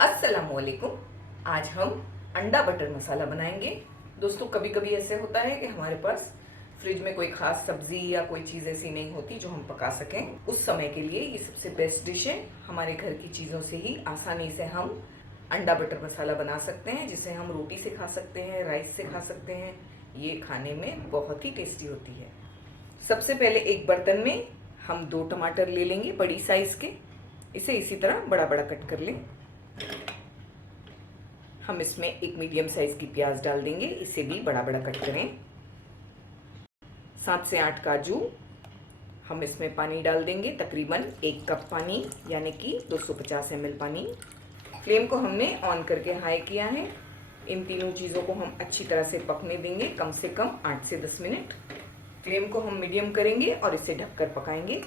अस्सलामुअलैकुम। आज हम अंडा बटर मसाला बनाएंगे। दोस्तों, कभी कभी ऐसे होता है कि हमारे पास फ्रिज में कोई खास सब्जी या कोई चीज़ ऐसी नहीं होती जो हम पका सकें। उस समय के लिए ये सबसे बेस्ट डिश है। हमारे घर की चीज़ों से ही आसानी से हम अंडा बटर मसाला बना सकते हैं, जिसे हम रोटी से खा सकते हैं, राइस से खा सकते हैं। ये खाने में बहुत ही टेस्टी होती है। सबसे पहले एक बर्तन में हम 2 टमाटर ले लेंगे, बड़ी साइज़ के। इसे इसी तरह बड़ा बड़ा कट कर लें। हम इसमें एक मीडियम साइज की प्याज डाल देंगे, इसे भी बड़ा बड़ा कट करें। 7 से 8 काजू। हम इसमें पानी डाल देंगे, तकरीबन 1 कप पानी, यानी कि 250 ml पानी। फ्लेम को हमने ऑन करके हाई किया है। इन तीनों चीज़ों को हम अच्छी तरह से पकने देंगे, कम से कम 8 से 10 मिनट। फ्लेम को हम मीडियम करेंगे और इसे ढककर पकाएंगे।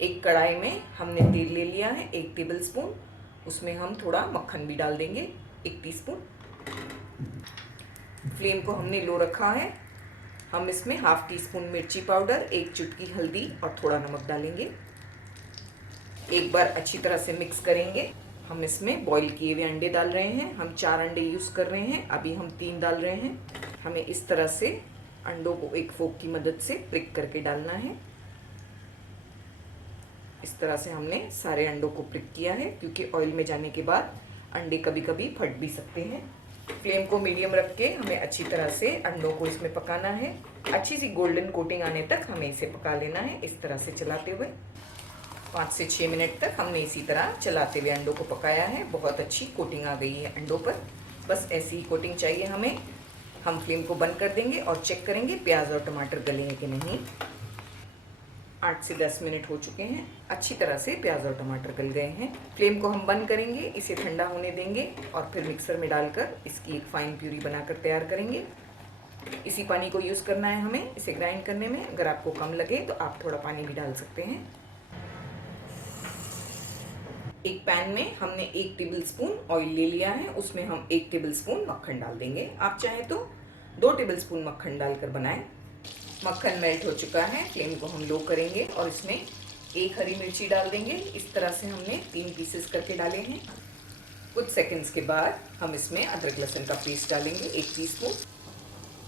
एक कढ़ाई में हमने तेल ले लिया है 1 टेबल स्पून। उसमें हम थोड़ा मक्खन भी डाल देंगे, 1 टीस्पून। फ्लेम को हमने लो रखा है। हम इसमें ½ टीस्पून मिर्ची पाउडर, 1 चुटकी हल्दी और थोड़ा नमक डालेंगे। एक बार अच्छी तरह से मिक्स करेंगे। हम इसमें बॉईल किए हुए अंडे डाल रहे हैं। हम 4 अंडे यूज़ कर रहे हैं, अभी हम 3 डाल रहे हैं। हमें इस तरह से अंडों को एक फोक की मदद से प्रिक करके डालना है। इस तरह से हमने सारे अंडों को प्रिक किया है, क्योंकि ऑयल में जाने के बाद अंडे कभी कभी फट भी सकते हैं। फ्लेम को मीडियम रख के हमें अच्छी तरह से अंडों को इसमें पकाना है। अच्छी सी गोल्डन कोटिंग आने तक हमें इसे पका लेना है, इस तरह से चलाते हुए। 5 से 6 मिनट तक हमने इसी तरह चलाते हुए अंडों को पकाया है। बहुत अच्छी कोटिंग आ गई है अंडों पर। बस ऐसी ही कोटिंग चाहिए हमें। हम फ्लेम को बंद कर देंगे और चेक करेंगे प्याज और टमाटर गले हैं कि नहीं। 8 से 10 मिनट हो चुके हैं। अच्छी तरह से प्याज और टमाटर गल गए हैं। फ्लेम को हम बंद करेंगे, इसे ठंडा होने देंगे और फिर मिक्सर में डालकर इसकी एक फाइन प्यूरी बनाकर तैयार करेंगे। इसी पानी को यूज़ करना है हमें इसे ग्राइंड करने में। अगर आपको कम लगे तो आप थोड़ा पानी भी डाल सकते हैं। एक पैन में हमने 1 टेबल स्पून ऑयल ले लिया है। उसमें हम 1 टेबल स्पून मक्खन डाल देंगे। आप चाहें तो 2 टेबल स्पून मक्खन डालकर बनाएं। मक्खन मेल्ट हो चुका है। फ्लेम को हम लो करेंगे और इसमें 1 हरी मिर्ची डाल देंगे। इस तरह से हमने 3 पीसेस करके डाले हैं। कुछ सेकंड्स के बाद हम इसमें अदरक लहसुन का पेस्ट डालेंगे, 1 टीस्पून।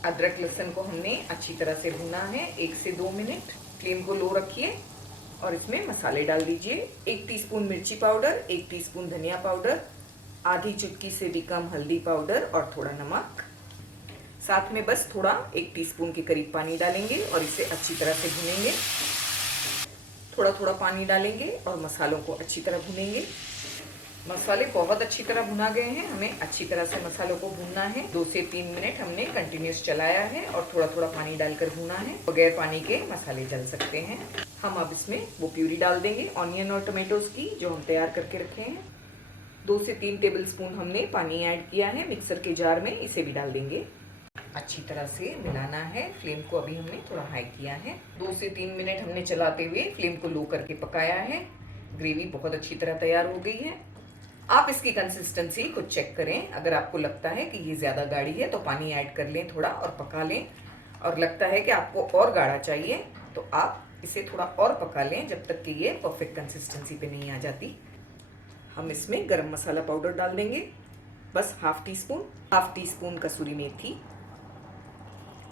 अदरक लहसुन को हमने अच्छी तरह से भुना है 1 से 2 मिनट। फ्लेम को लो रखिए और इसमें मसाले डाल दीजिए। 1 टीस्पून मिर्ची पाउडर, 1 टीस्पून धनिया पाउडर, आधी चुटकी से भी कम हल्दी पाउडर और थोड़ा नमक। साथ में बस थोड़ा 1 टीस्पून के करीब पानी डालेंगे और इसे अच्छी तरह से भुनेंगे। थोड़ा थोड़ा पानी डालेंगे और मसालों को अच्छी तरह भुनेंगे। मसाले बहुत अच्छी तरह भुना गए हैं। हमें अच्छी तरह से मसालों को भूनना है। 2 से 3 मिनट हमने कंटिन्यूस चलाया है और थोड़ा थोड़ा पानी डालकर भुना है। बगैर पानी के मसाले जल सकते हैं। हम अब इसमें वो प्यूरी डाल देंगे ऑनियन और टमेटोज की, जो हम तैयार करके रखे हैं। 2 से 3 टेबल स्पून हमने पानी ऐड किया है मिक्सर के जार में, इसे भी डाल देंगे। अच्छी तरह से मिलाना है। फ्लेम को अभी हमने थोड़ा हाई किया है। 2 से 3 मिनट हमने चलाते हुए फ्लेम को लो करके पकाया है। ग्रेवी बहुत अच्छी तरह तैयार हो गई है। आप इसकी कंसिस्टेंसी को चेक करें। अगर आपको लगता है कि ये ज़्यादा गाढ़ी है तो पानी ऐड कर लें थोड़ा और पका लें। और लगता है कि आपको और गाढ़ा चाहिए तो आप इसे थोड़ा और पका लें, जब तक कि ये परफेक्ट कंसिस्टेंसी पे नहीं आ जाती। हम इसमें गरम मसाला पाउडर डाल देंगे, बस ½ टीस्पून। ½ टीस्पून कसूरी मेथी।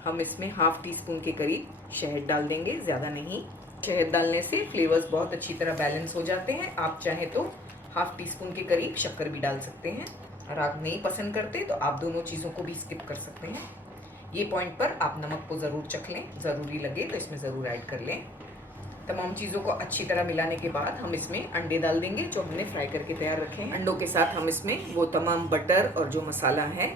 हम इसमें ½ टीस्पून के करीब शहद डाल देंगे, ज़्यादा नहीं। शहद डालने से फ्लेवर्स बहुत अच्छी तरह बैलेंस हो जाते हैं। आप चाहें तो ½ टीस्पून के करीब शक्कर भी डाल सकते हैं। और आप नहीं पसंद करते तो आप दोनों चीज़ों को भी स्किप कर सकते हैं। ये पॉइंट पर आप नमक को ज़रूर चख लें, ज़रूरी लगे तो इसमें ज़रूर ऐड कर लें। तमाम चीज़ों को अच्छी तरह मिलाने के बाद हम इसमें अंडे डाल देंगे जो हमने फ्राई करके तैयार रखे हैं। अंडों के साथ हम इसमें वो तमाम बटर और जो मसाला है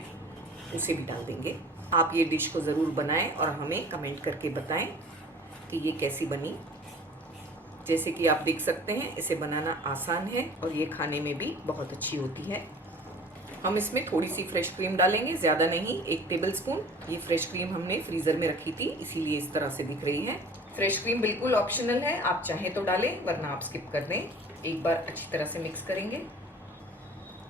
उसे भी डाल देंगे। आप ये डिश को ज़रूर बनाएं और हमें कमेंट करके बताएं कि ये कैसी बनी। जैसे कि आप देख सकते हैं, इसे बनाना आसान है और ये खाने में भी बहुत अच्छी होती है। हम इसमें थोड़ी सी फ्रेश क्रीम डालेंगे, ज़्यादा नहीं, 1 टेबल स्पून। ये फ्रेश क्रीम हमने फ्रीज़र में रखी थी, इसीलिए इस तरह से दिख रही है। फ्रेश क्रीम बिल्कुल ऑप्शनल है, आप चाहें तो डालें वरना आप स्किप कर दें। एक बार अच्छी तरह से मिक्स करेंगे।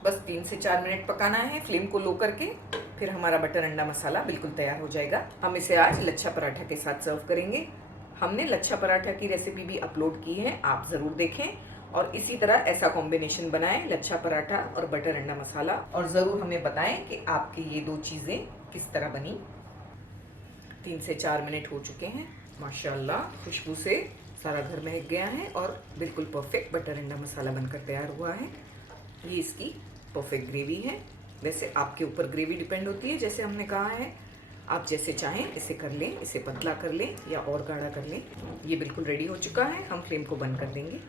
बस 3 से 4 मिनट पकाना है फ्लेम को लो करके। फिर हमारा बटर अंडा मसाला बिल्कुल तैयार हो जाएगा। हम इसे आज लच्छा पराठा के साथ सर्व करेंगे। हमने लच्छा पराठा की रेसिपी भी अपलोड की है, आप ज़रूर देखें। और इसी तरह ऐसा कॉम्बिनेशन बनाएं, लच्छा पराठा और बटर अंडा मसाला। और ज़रूर हमें बताएं कि आपकी ये दो चीज़ें किस तरह बनी। 3 से 4 मिनट हो चुके हैं। माशाल्लाह खुशबू से सारा घर महक गया है और बिल्कुल परफेक्ट बटर अंडा मसाला बनकर तैयार हुआ है। ये इसकी परफेक्ट ग्रेवी है। वैसे आपके ऊपर ग्रेवी डिपेंड होती है, जैसे हमने कहा है, आप जैसे चाहें इसे कर लें, इसे पतला कर लें या और गाढ़ा कर लें। ये बिल्कुल रेडी हो चुका है, हम फ्लेम को बंद कर देंगे।